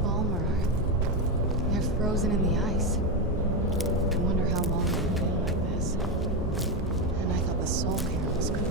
Falmer. They're frozen in the ice. I wonder how long they've been like this. And I thought the soul care was creepy.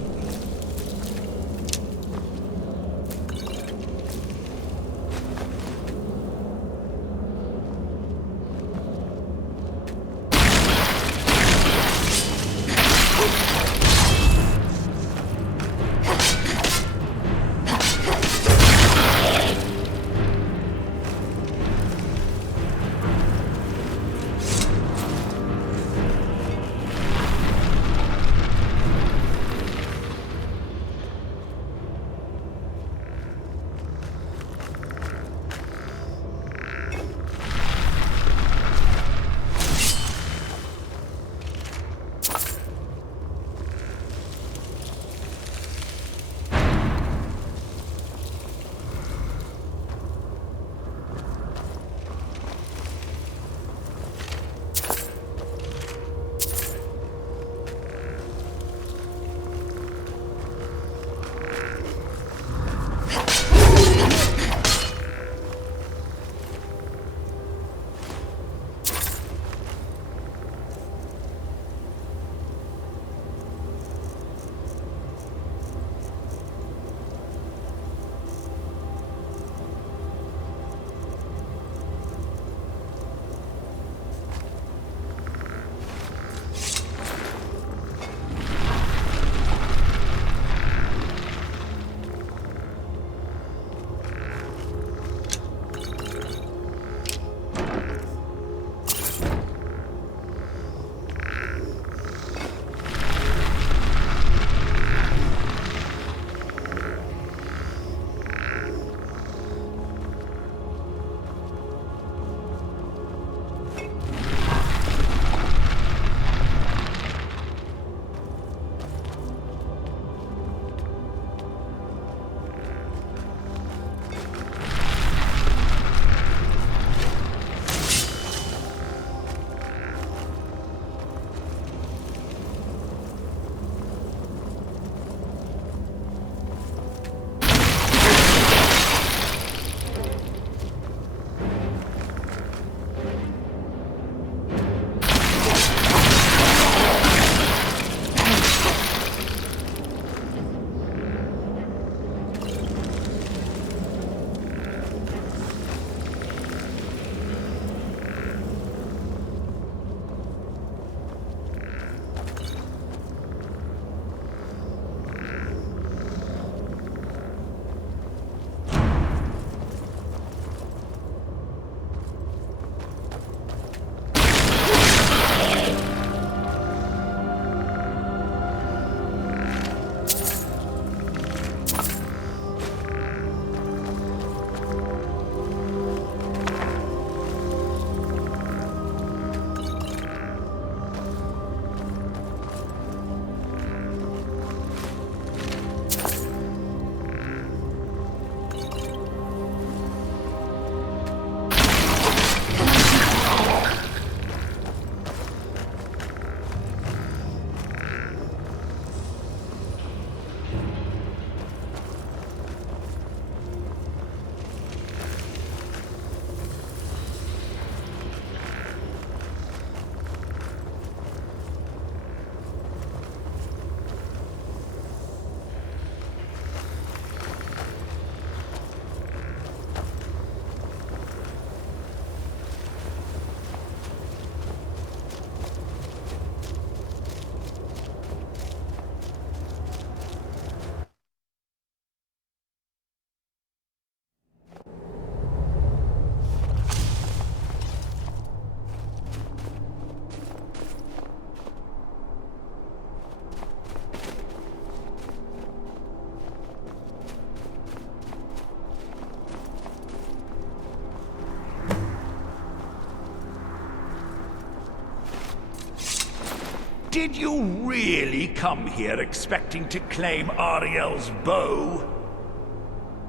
Did you really come here expecting to claim Ariel's bow?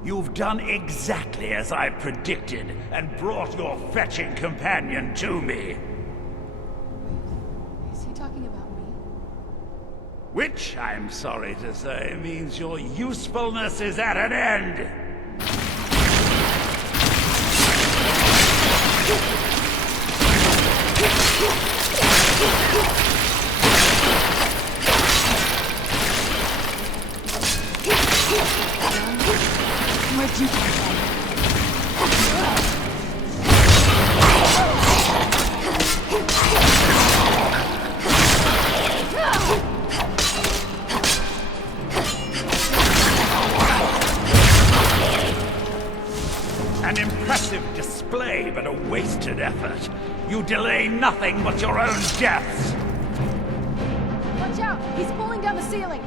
You've done exactly as I predicted, and brought your fetching companion to me. Is he talking about me? Which, I'm sorry to say, means your usefulness is at an end. Where'd you come from? An impressive display, but a wasted effort. You delay nothing but your own deaths. Watch out! He's pulling down the ceiling!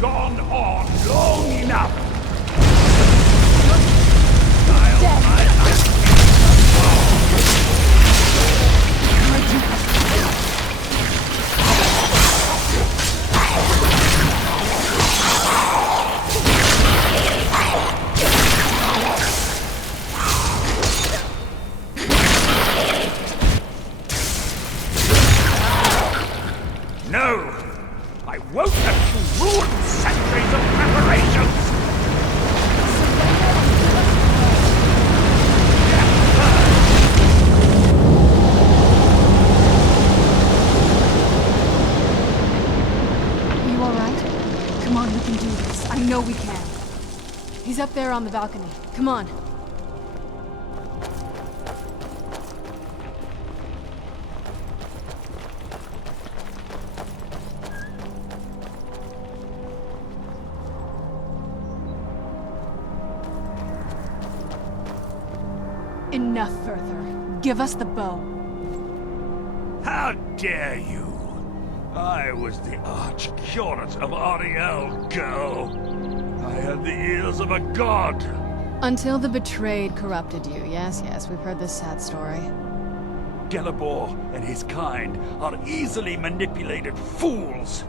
Gone on long enough. No, I won't let you ruin centuries of preparations. You alright? Come on, we can do this. I know we can. He's up there on the balcony. Come on. Enough, Werther. Give us the bow. How dare you? I was the arch-curate of Ariel, girl. I had the ears of a god. Until the betrayed corrupted you. Yes, we've heard this sad story. Gelibor and his kind are easily manipulated fools.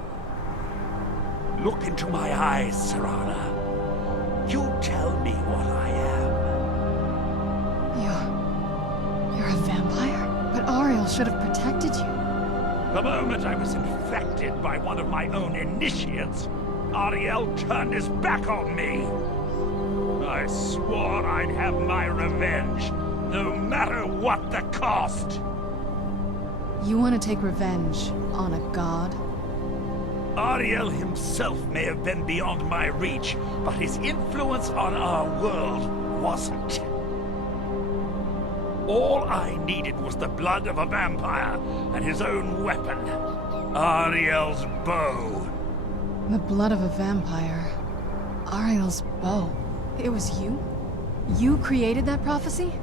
Look into my eyes, Serana. You tell me what I am. You're a vampire? But Ariel should have protected you. The moment I was infected by one of my own initiates, Ariel turned his back on me. I swore I'd have my revenge, no matter what the cost. You want to take revenge on a god? Ariel himself may have been beyond my reach, but his influence on our world wasn't. All I needed was the blood of a vampire and his own weapon, Ariel's bow. The blood of a vampire. Ariel's bow. It was you? You created that prophecy?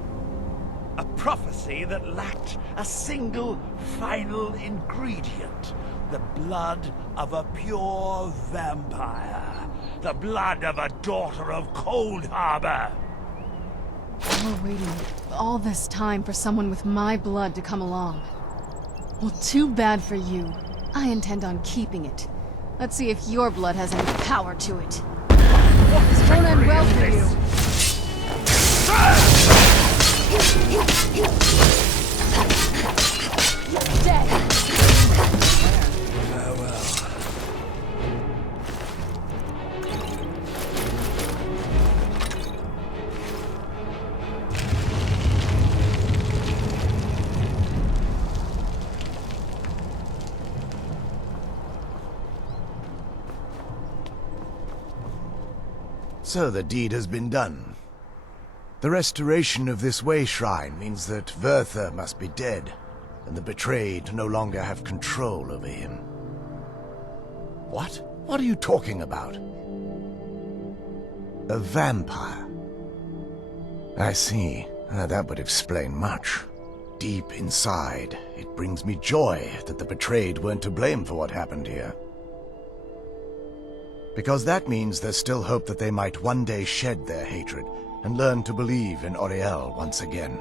A prophecy that lacked a single final ingredient. The blood of a pure vampire. The blood of a daughter of Cold Harbor. We're waiting all this time for someone with my blood to come along. Well, too bad for you. I intend on keeping it. Let's see if your blood has any power to it. This won't end well for you. You're dead. So the deed has been done. The restoration of this way shrine means that Werther must be dead, and the betrayed no longer have control over him. What? What are you talking about? A vampire. I see. That would explain much. Deep inside, it brings me joy that the betrayed weren't to blame for what happened here. Because that means there's still hope that they might one day shed their hatred and learn to believe in Auriel once again.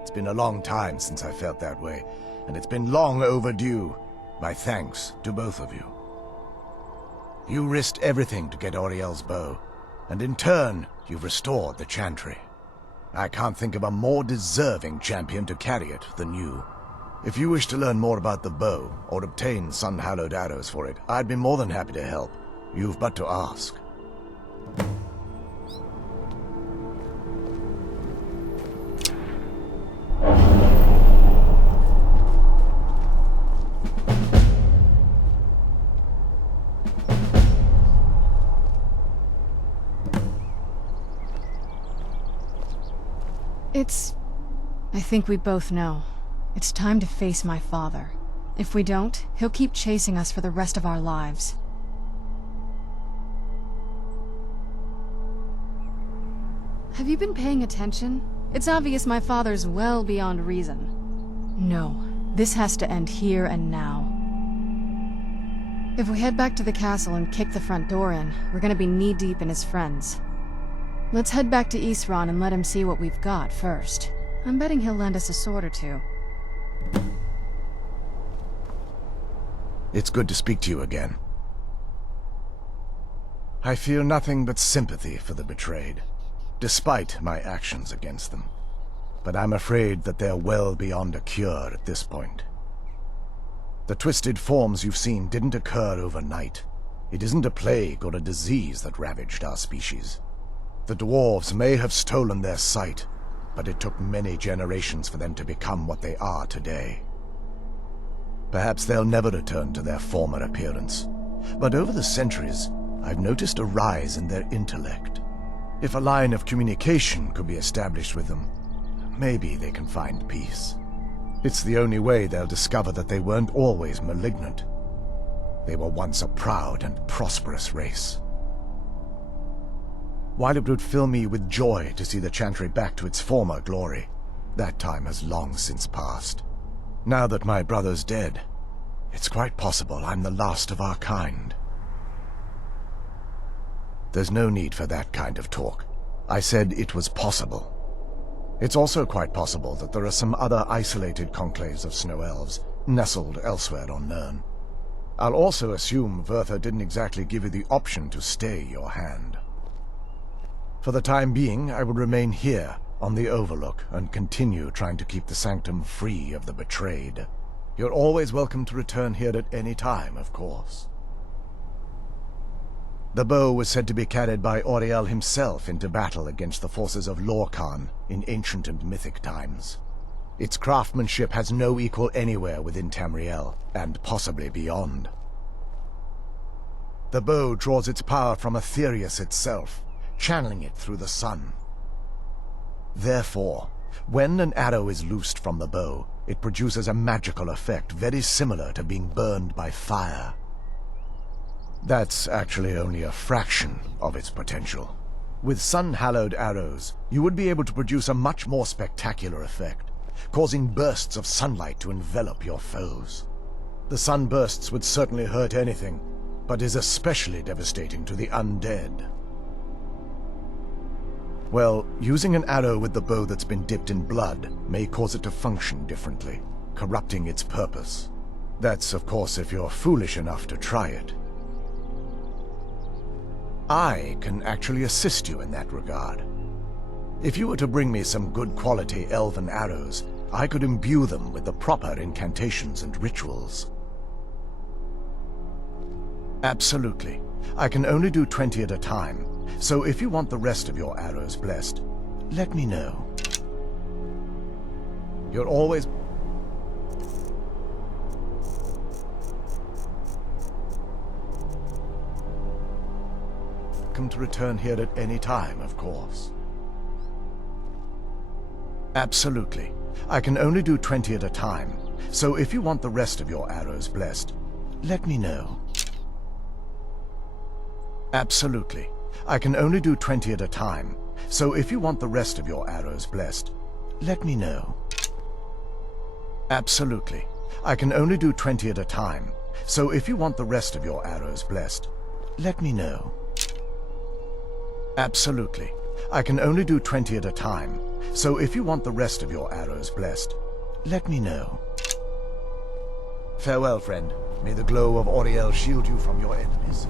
It's been a long time since I felt that way, and it's been long overdue. My thanks to both of you. You risked everything to get Auriel's bow, and in turn, you've restored the Chantry. I can't think of a more deserving champion to carry it than you. If you wish to learn more about the bow, or obtain sun-hallowed arrows for it, I'd be more than happy to help. You've but to ask. I think we both know. It's time to face my father. If we don't, he'll keep chasing us for the rest of our lives. Have you been paying attention? It's obvious my father's well beyond reason. No, this has to end here and now. If we head back to the castle and kick the front door in, we're gonna be knee-deep in his friends. Let's head back to Isran and let him see what we've got first. I'm betting he'll lend us a sword or two. It's good to speak to you again. I feel nothing but sympathy for the betrayed, despite my actions against them. But I'm afraid that they're well beyond a cure at this point. The twisted forms you've seen didn't occur overnight. It isn't a plague or a disease that ravaged our species. The dwarves may have stolen their sight, but it took many generations for them to become what they are today. Perhaps they'll never return to their former appearance, but over the centuries, I've noticed a rise in their intellect. If a line of communication could be established with them, maybe they can find peace. It's the only way they'll discover that they weren't always malignant. They were once a proud and prosperous race. While it would fill me with joy to see the Chantry back to its former glory, that time has long since passed. Now that my brother's dead, it's quite possible I'm the last of our kind. There's no need for that kind of talk. I said it was possible. It's also quite possible that there are some other isolated conclaves of snow elves nestled elsewhere on Nirn. I'll also assume Verther didn't exactly give you the option to stay your hand. For the time being, I will remain here on the Overlook and continue trying to keep the Sanctum free of the betrayed. You're always welcome to return here at any time, of course. The bow was said to be carried by Auriel himself into battle against the forces of Lorkhan in ancient and mythic times. Its craftsmanship has no equal anywhere within Tamriel, and possibly beyond. The bow draws its power from Aetherius itself, channeling it through the sun. Therefore, when an arrow is loosed from the bow, it produces a magical effect very similar to being burned by fire. That's actually only a fraction of its potential. With sun-hallowed arrows, you would be able to produce a much more spectacular effect, causing bursts of sunlight to envelop your foes. The sunbursts would certainly hurt anything, but is especially devastating to the undead. Well, using an arrow with the bow that's been dipped in blood may cause it to function differently, corrupting its purpose. That's, of course, if you're foolish enough to try it. I can actually assist you in that regard. If you were to bring me some good quality elven arrows, I could imbue them with the proper incantations and rituals. Absolutely. I can only do 20 at a time, so if you want the rest of your arrows blessed, let me know. You're always... welcome to return here at any time, of course. Absolutely. I can only do 20 at a time, so if you want the rest of your arrows blessed, let me know. Absolutely. I can only do 20 at a time, so if you want the rest of your arrows blessed, let me know. Absolutely. I can only do 20 at a time, so if you want the rest of your arrows blessed, let me know. Absolutely. I can only do 20 at a time, so if you want the rest of your arrows blessed, let me know. Farewell, friend. May the glow of Auriel shield you from your enemies.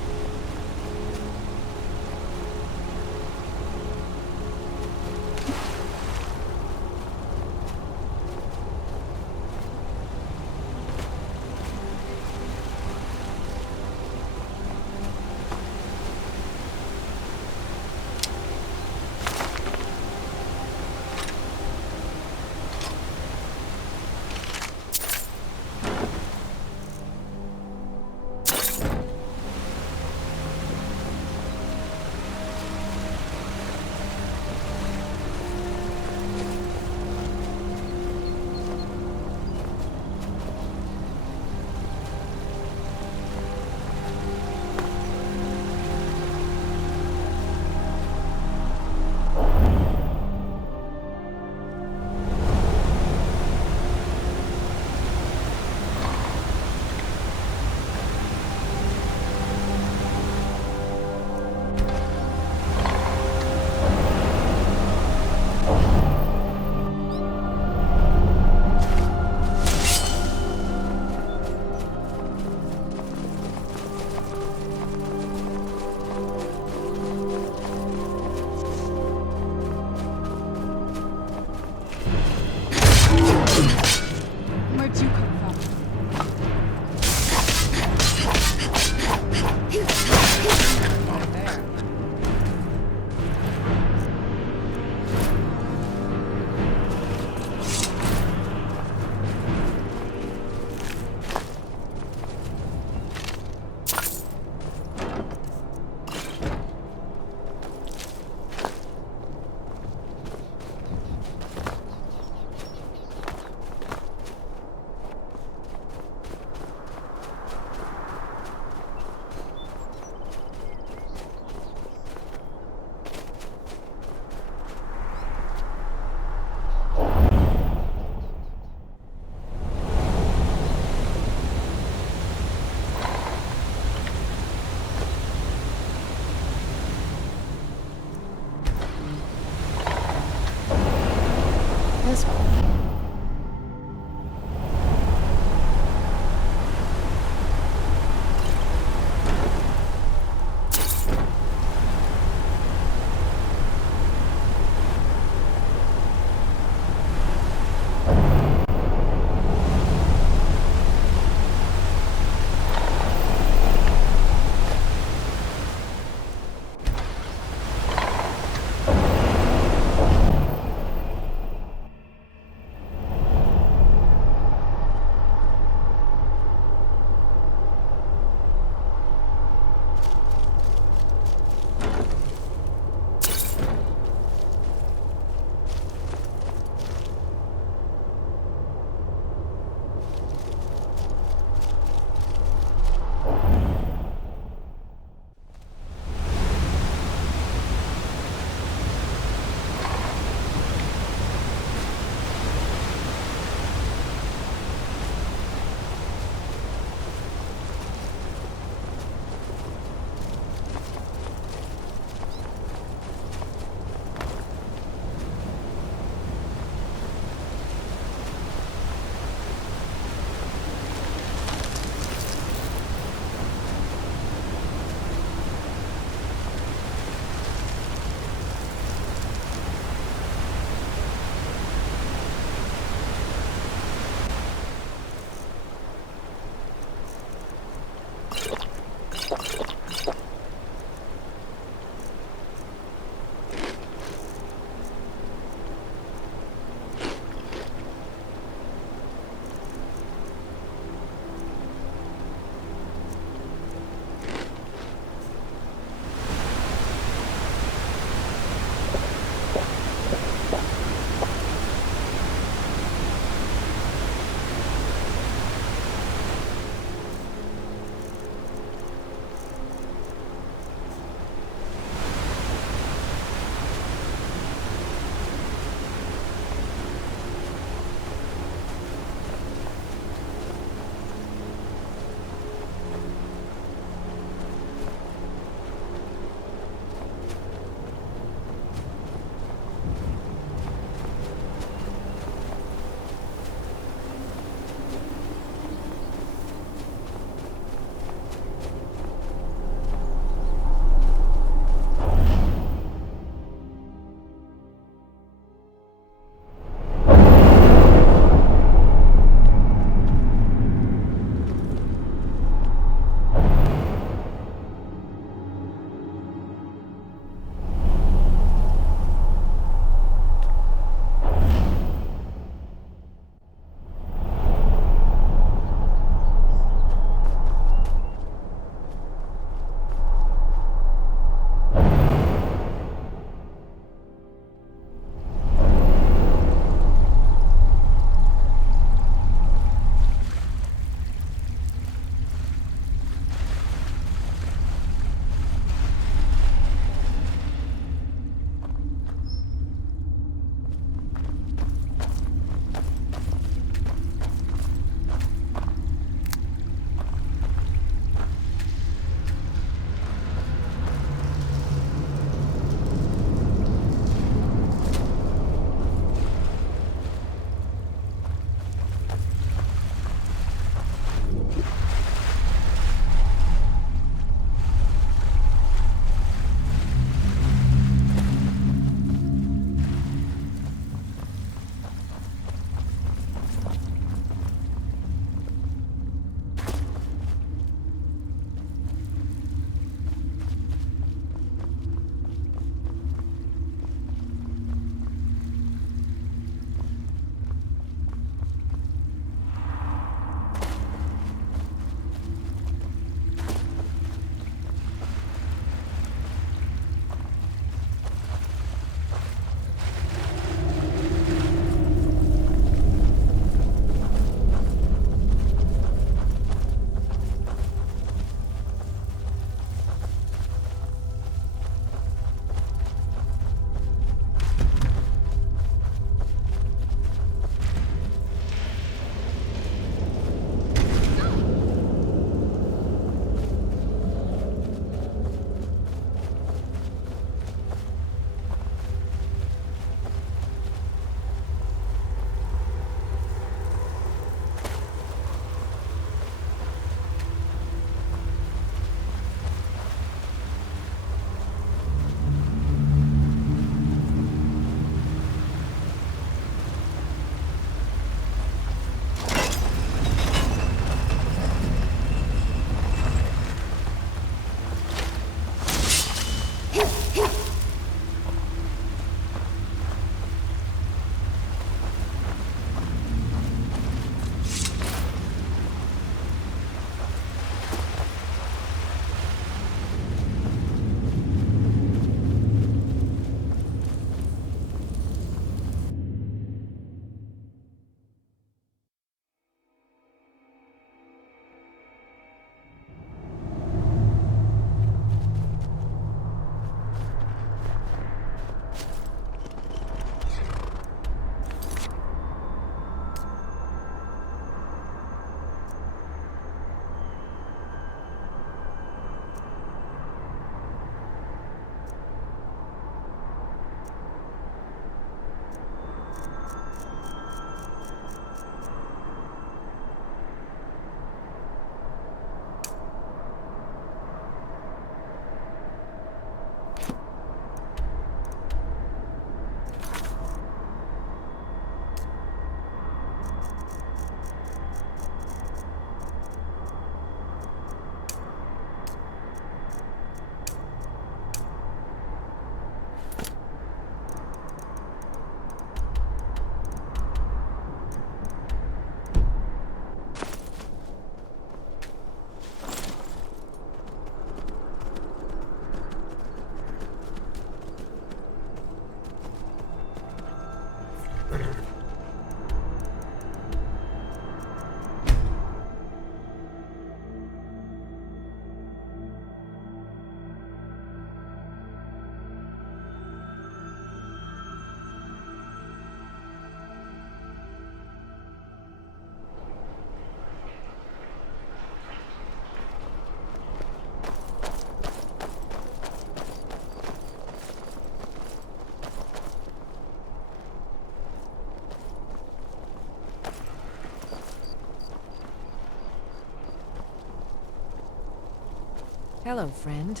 Hello, friend.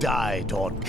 Die, Dawn.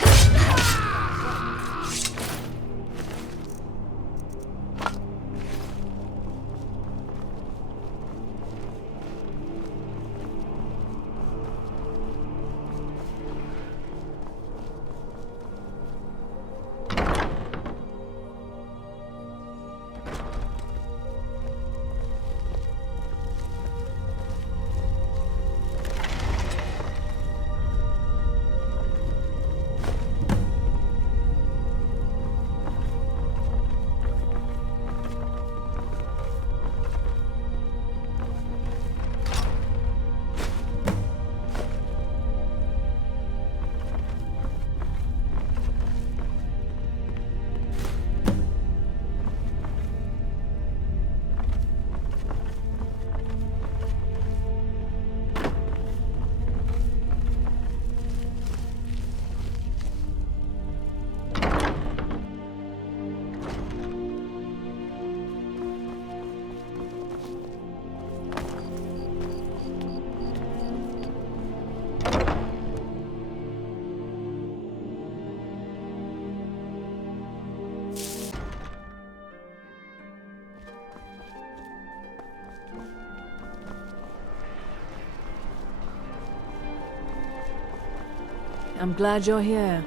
I'm glad you're here.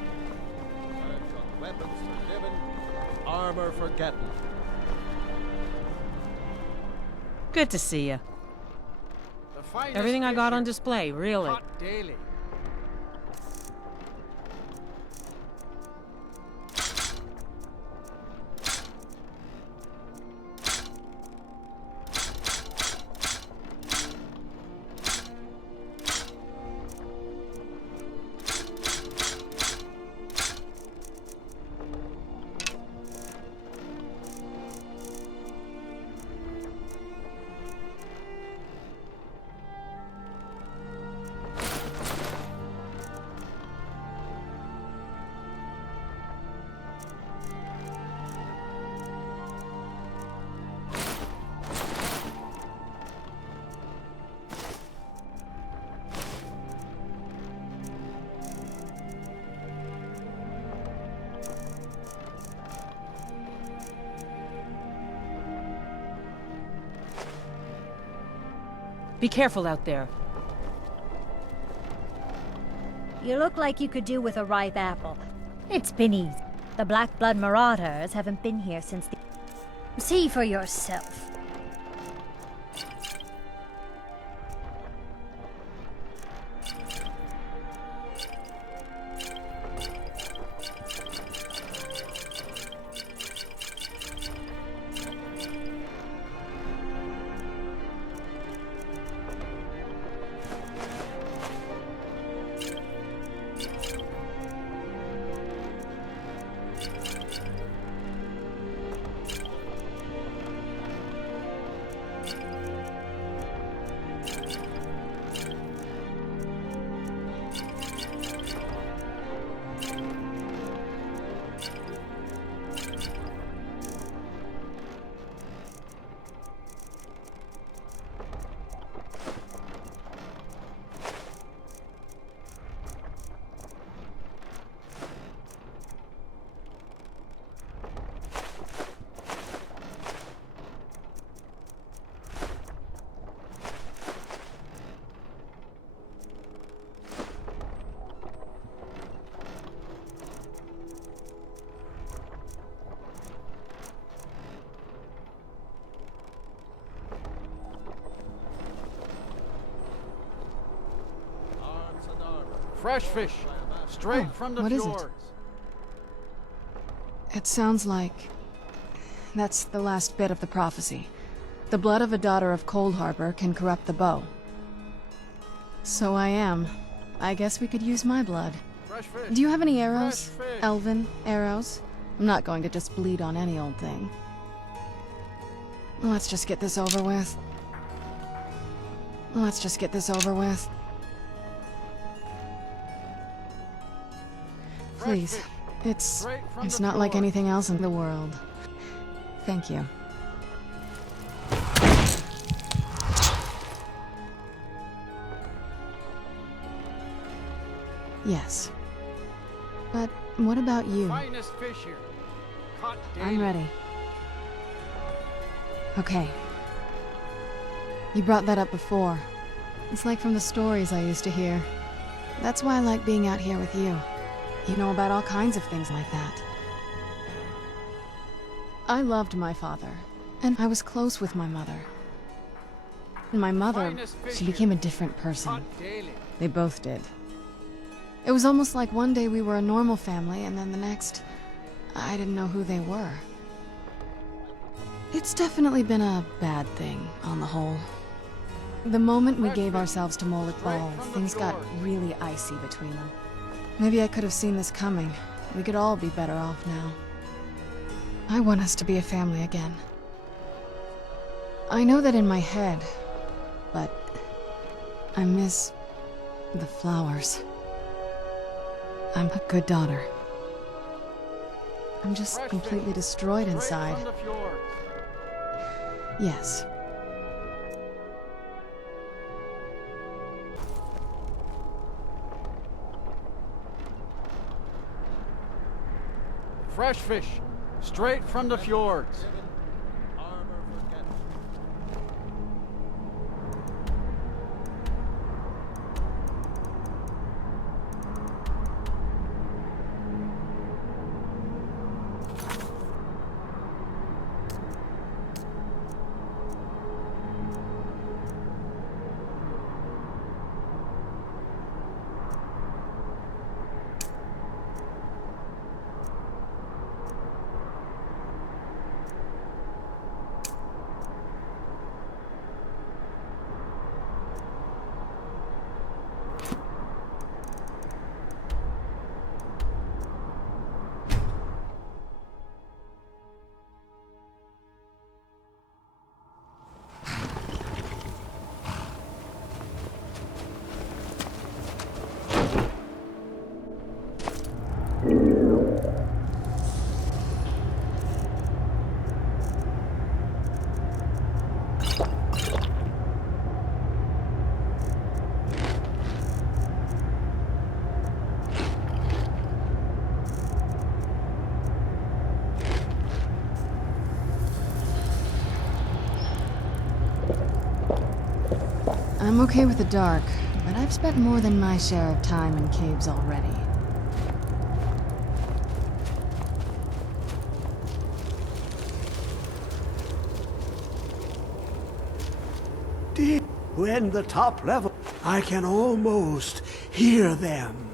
Weapons for living, armor for getting. Good to see you. The finest Everything I got fish on display, really. caught daily. Be careful out there. You look like you could do with a ripe apple. It's been easy. The Black Blood Marauders haven't been here since the... See for yourself. Fresh fish, straight Oh, from the what is it? fjords. It sounds like... that's the last bit of the prophecy. The blood of a daughter of Cold Harbor can corrupt the bow. So I am. I guess we could use my blood. Fresh fish. Do you have any arrows? Fresh fish. Elven arrows? I'm not going to just bleed on any old thing. Let's just get this over with. Let's just get this over with. Fresh Please. fish. It's Straight from it's the not like fjords. anything else in the world. Thank you. Yes. But what about you? Finest fish here. Caught daily. I'm ready. Okay. You brought that up before. It's like from the stories I used to hear. That's why I like being out here with you. You know about all kinds of things like that. I loved my father, and I was close with my mother. And my mother, Finest fish she here. became a different person. Caught daily. They both did. It was almost like one day we were a normal family, and then the next, I didn't know who they were. It's definitely been a bad thing, on the whole. The moment we gave ourselves to Moloch Ball, things got really icy between them. Maybe I could have seen this coming. We could all be better off now. I want us to be a family again. I know that in my head, but I miss the flowers. I'm a good daughter. I'm just Fresh completely fish. destroyed Straight inside. from the fjords. Yes. Fresh fish, straight from the fjords. Armor forget. I'm okay with the dark, but I've spent more than my share of time in caves already. We're in the top level. I can almost hear them.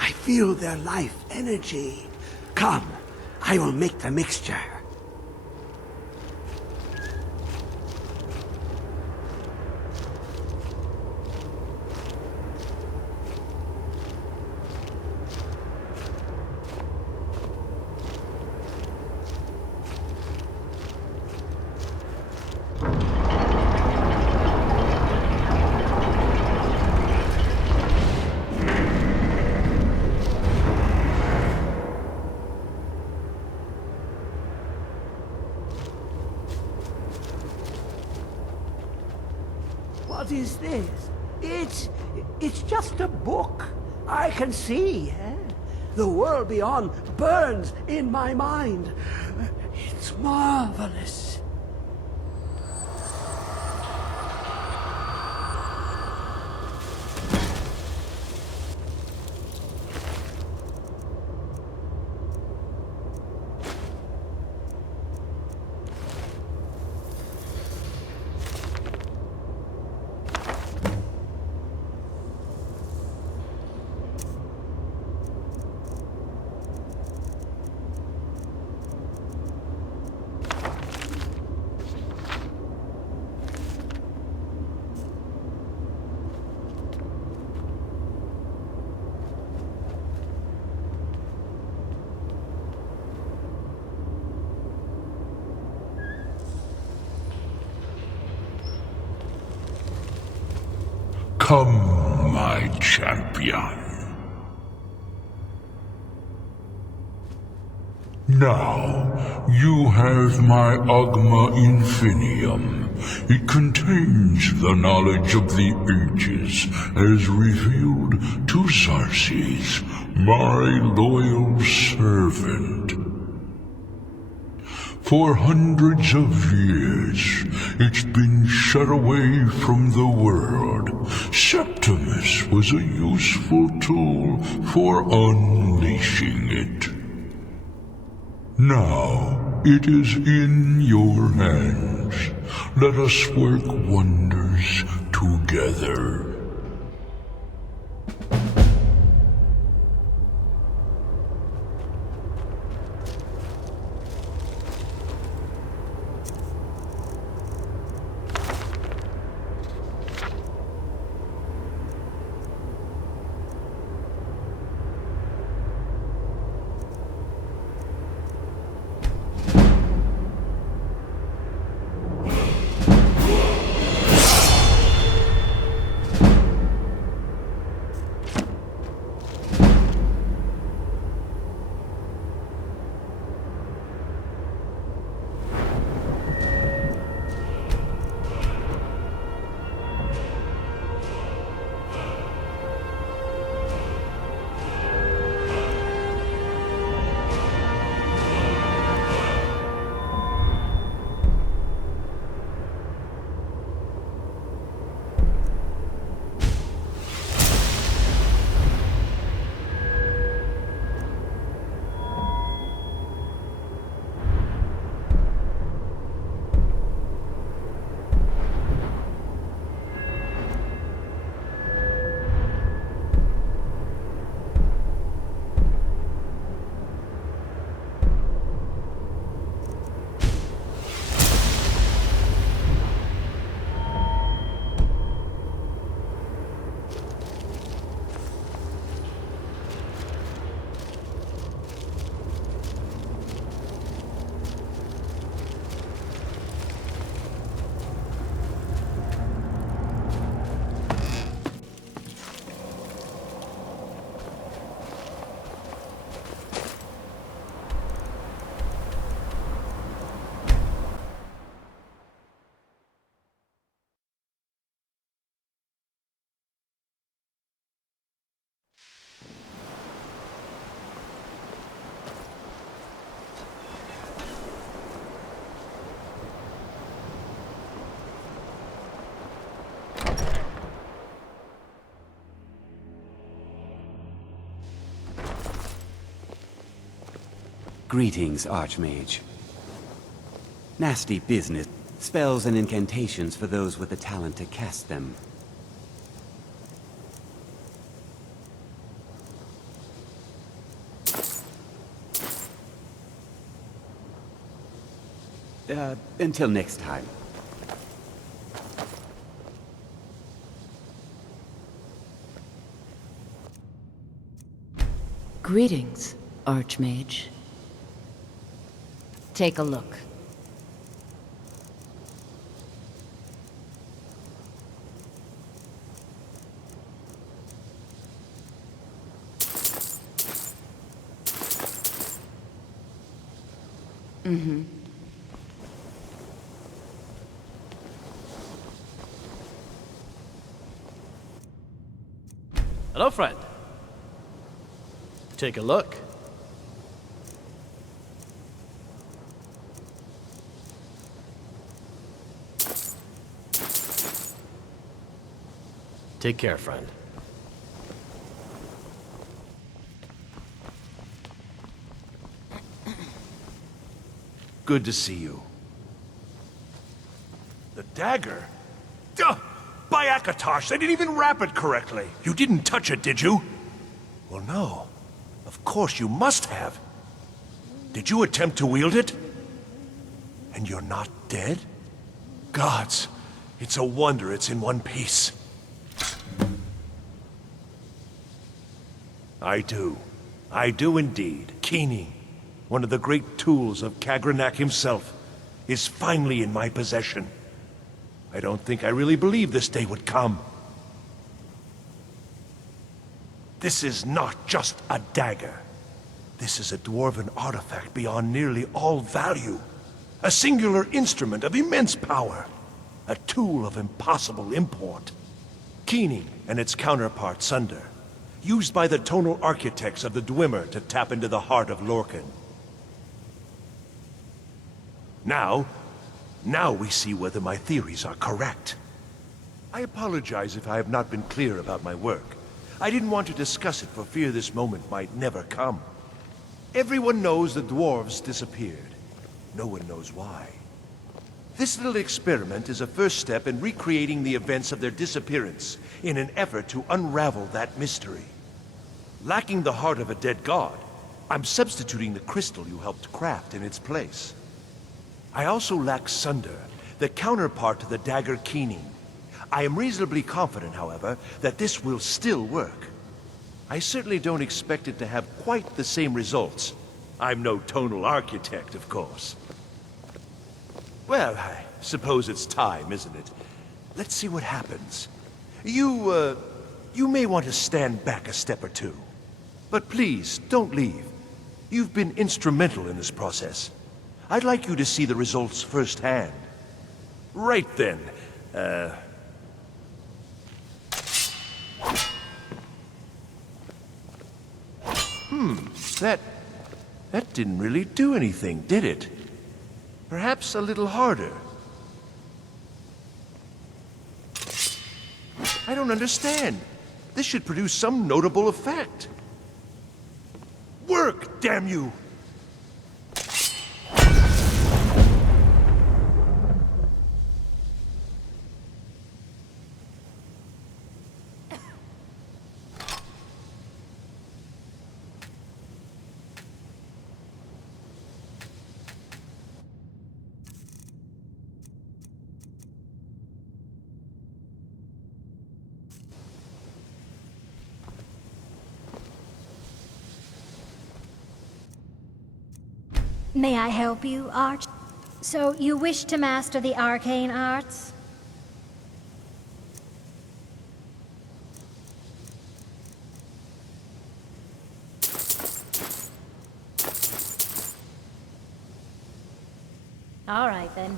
I feel their life energy. Come, I will make the mixture. What is this? It's just a book. I can see. The world beyond burns in my mind. It's marvelous. Come, my champion. Now, you have my Ogma Infinium. It contains the knowledge of the ages, as revealed to Xarxes, my loyal servant. For hundreds of years, it's been shut away from the world. Septimus was a useful tool for unleashing it. Now, it is in your hands. Let us work wonders together. Greetings, Archmage. Nasty business. Spells and incantations for those with the talent to cast them. Until next time. Greetings, Archmage. Take a look. Mm-hmm. Hello, friend. Take a look. Take care, friend. Good to see you. The dagger? Duh! By Akatosh, they didn't even wrap it correctly. You didn't touch it, did you? Well, no. Of course you must have. Did you attempt to wield it? And you're not dead? Gods, it's a wonder it's in one piece. I do. I do indeed. Keening, one of the great tools of Kagranak himself, is finally in my possession. I don't think I really believed this day would come. This is not just a dagger. This is a dwarven artifact beyond nearly all value. A singular instrument of immense power. A tool of impossible import. Keening and its counterpart Sunder, used by the tonal architects of the Dwemer to tap into the heart of Lorcan. Now we see whether my theories are correct. I apologize if I have not been clear about my work. I didn't want to discuss it for fear this moment might never come. Everyone knows the dwarves disappeared. No one knows why. This little experiment is a first step in recreating the events of their disappearance in an effort to unravel that mystery. Lacking the heart of a dead god, I'm substituting the crystal you helped craft in its place. I also lack Sunder, the counterpart to the dagger Keening. I am reasonably confident, however, that this will still work. I certainly don't expect it to have quite the same results. I'm no tonal architect, of course. Well, I suppose it's time, isn't it? Let's see what happens. You may want to stand back a step or two. But please, don't leave. You've been instrumental in this process. I'd like you to see the results firsthand. Right then, That didn't really do anything, did it? Perhaps a little harder. I don't understand. This should produce some notable effect. Work, damn you! May I help you, Arch? So, you wish to master the arcane arts? All right, then.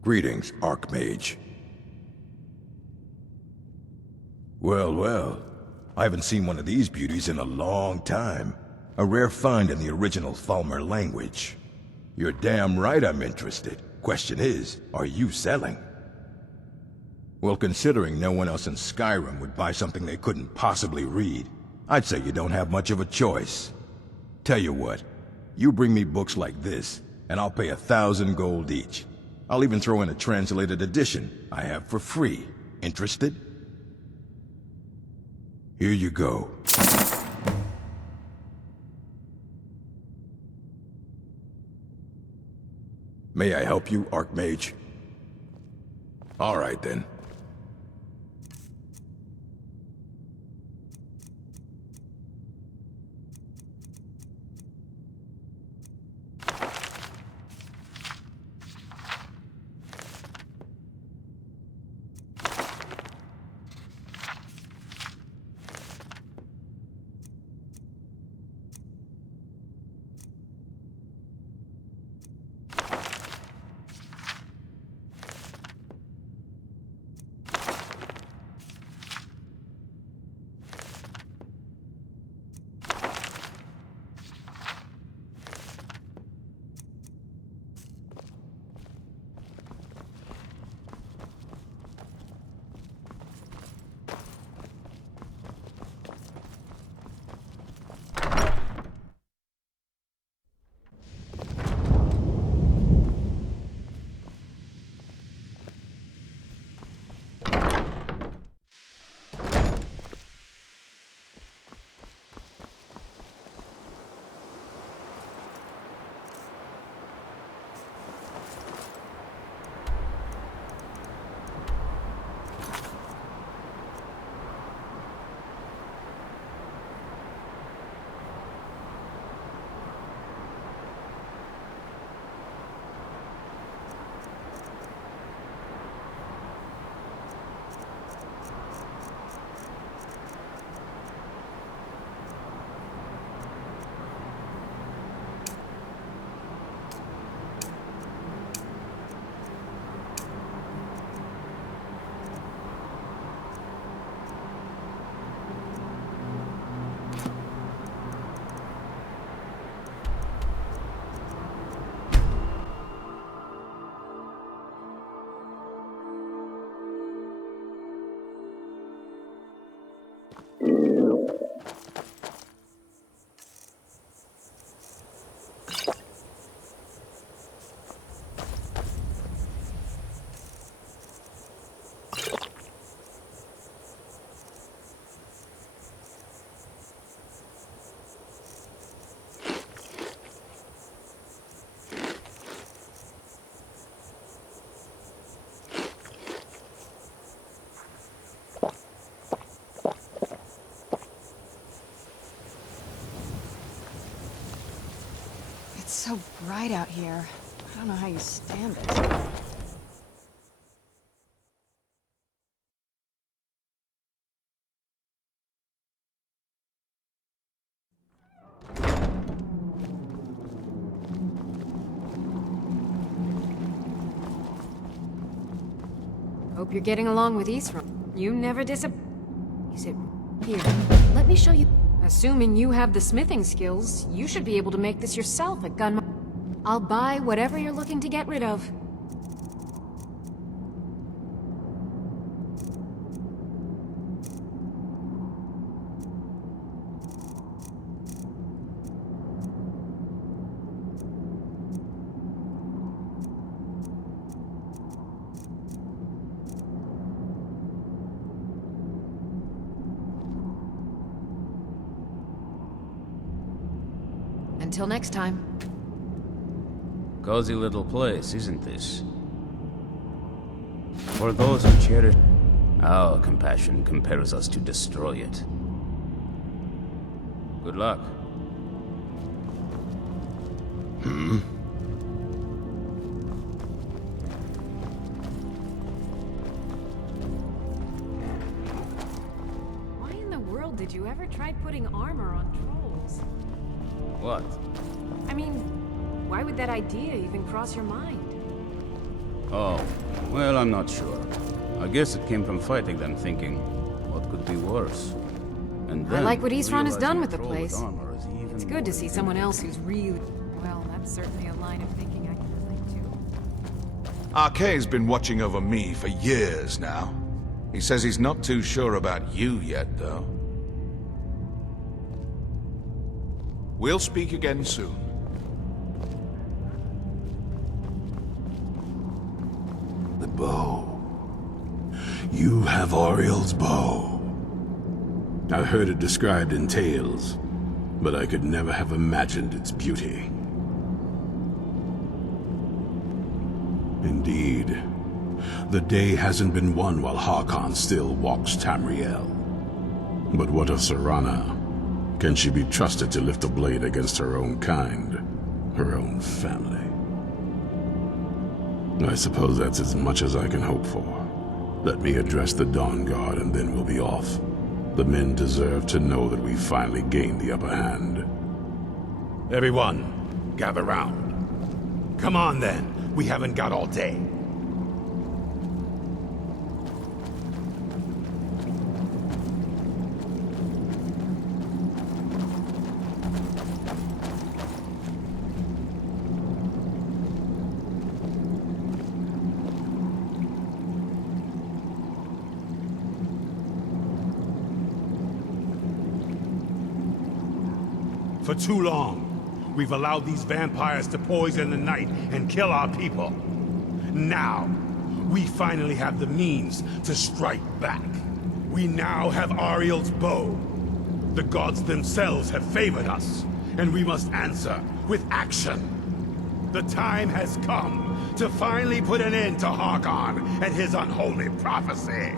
Greetings, Archmage. Well, well. I haven't seen one of these beauties in a long time. A rare find in the original Falmer language. You're damn right I'm interested. Question is, are you selling? Well, considering no one else in Skyrim would buy something they couldn't possibly read, I'd say you don't have much of a choice. Tell you what, you bring me books like this, and I'll pay 1,000 gold each. I'll even throw in a translated edition I have for free. Interested? Here you go. May I help you, Archmage? All right, then. It's so bright out here. I don't know how you stand it. Hope you're getting along with Isra. You never disappoint. Sit here. Let me show you. Assuming you have the smithing skills, you should be able to make this yourself at Gunma. I'll buy whatever you're looking to get rid of. Until next time. Cozy little place, isn't this? For those who cherish... Our compassion compels us to destroy it. Good luck. Why in the world did you ever try putting armor on trolls? What? I mean, why would that idea even cross your mind? Oh, well, I'm not sure. I guess it came from fighting them thinking, what could be worse? And I then like what Isran has done with the realizing a place. troll with armor is even It's good to see someone else who's really... Well, that's certainly a line of thinking I can relate to. Arkay's been watching over me for years now. He says he's not too sure about you yet, though. We'll speak again soon. The bow. You have Oriel's bow. I heard it described in tales, but I could never have imagined its beauty. Indeed, the day hasn't been won while Harkon still walks Tamriel. But what of Serana? Can she be trusted to lift a blade against her own kind, her own family? I suppose that's as much as I can hope for. Let me address the Dawn Guard and then we'll be off. The men deserve to know that we finally gained the upper hand. Everyone, gather round. Come on then, we haven't got all day. For too long, we've allowed these vampires to poison the night and kill our people. Now, we finally have the means to strike back. We now have Ariel's bow. The gods themselves have favored us, and we must answer with action. The time has come to finally put an end to Harkon and his unholy prophecy.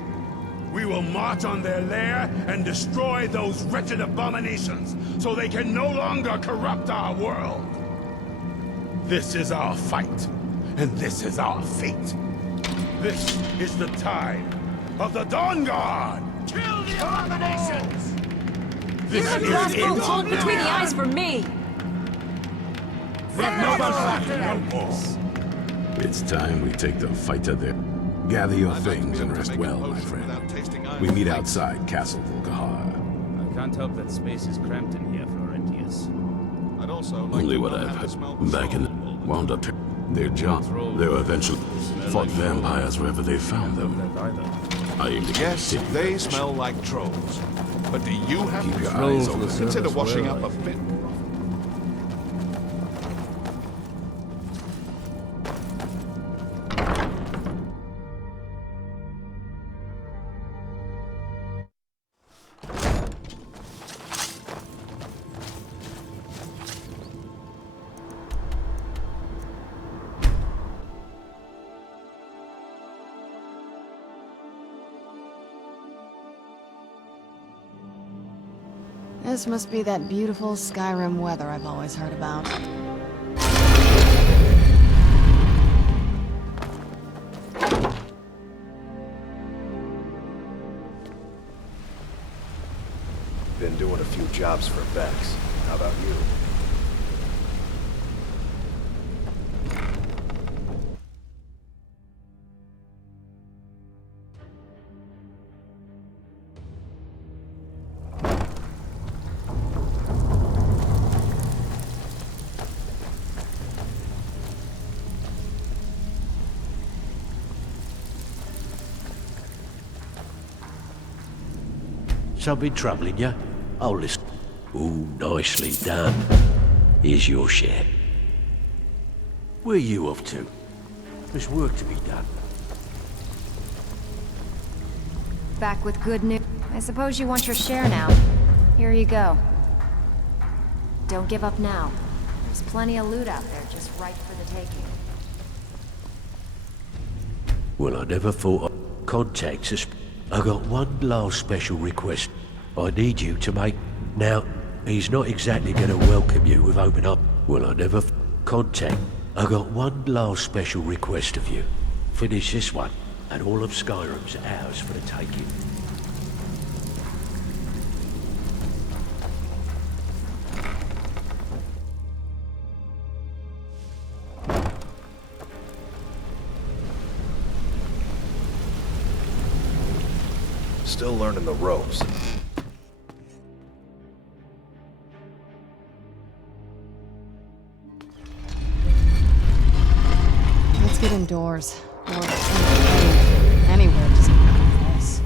We will march on their lair and destroy those wretched abominations so they can no longer corrupt our world. This is our fight, and this is our fate. This is the time of the Dawn Guard! Kill the abominations! Here's a crossbow pulled between the eyes for me! It's time we take the fight to them. Gather your things and rest well, my friend. We meet outside Castle Volkahar. I can't help that space is cramped in here, Florentius. I'd also like Only to what know I've how to heard. smell the Back in soul. wound up their job. They were eventually fought vampires wherever they found them. I aim to Yes, continue they that smell like trolls. But do you have Keep to your eyes eyes open? open. Consider washing Well, up a bit. This must be that beautiful Skyrim weather I've always heard about. Been doing a few jobs for Vex. How about you? Something troubling you? Oh, listen. Ooh, nicely done. Here's your share. Where you off to? There's work to be done. Back with good news. I suppose you want your share now. Here you go. Don't give up now. There's plenty of loot out there just right for the taking. Well, I never thought I'd contact us. I got one last special request. I need you to make... Now, he's not exactly going to welcome you with open up. Well, I never contact. I got one last special request of you. Finish this one, and all of Skyrim's ours for the taking. Still learning the ropes. Let's get indoors. Or anywhere, just not this.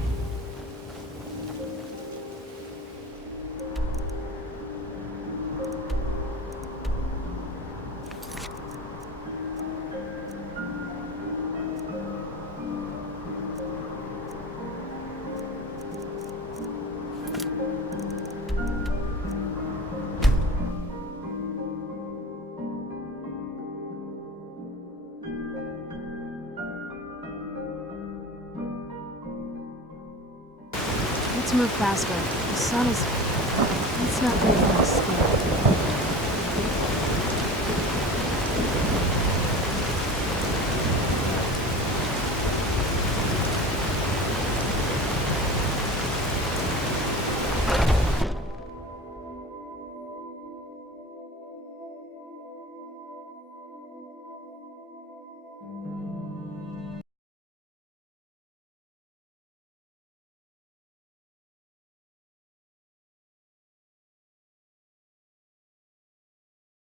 Let's move faster. The sun is... Let's not leave on a scale.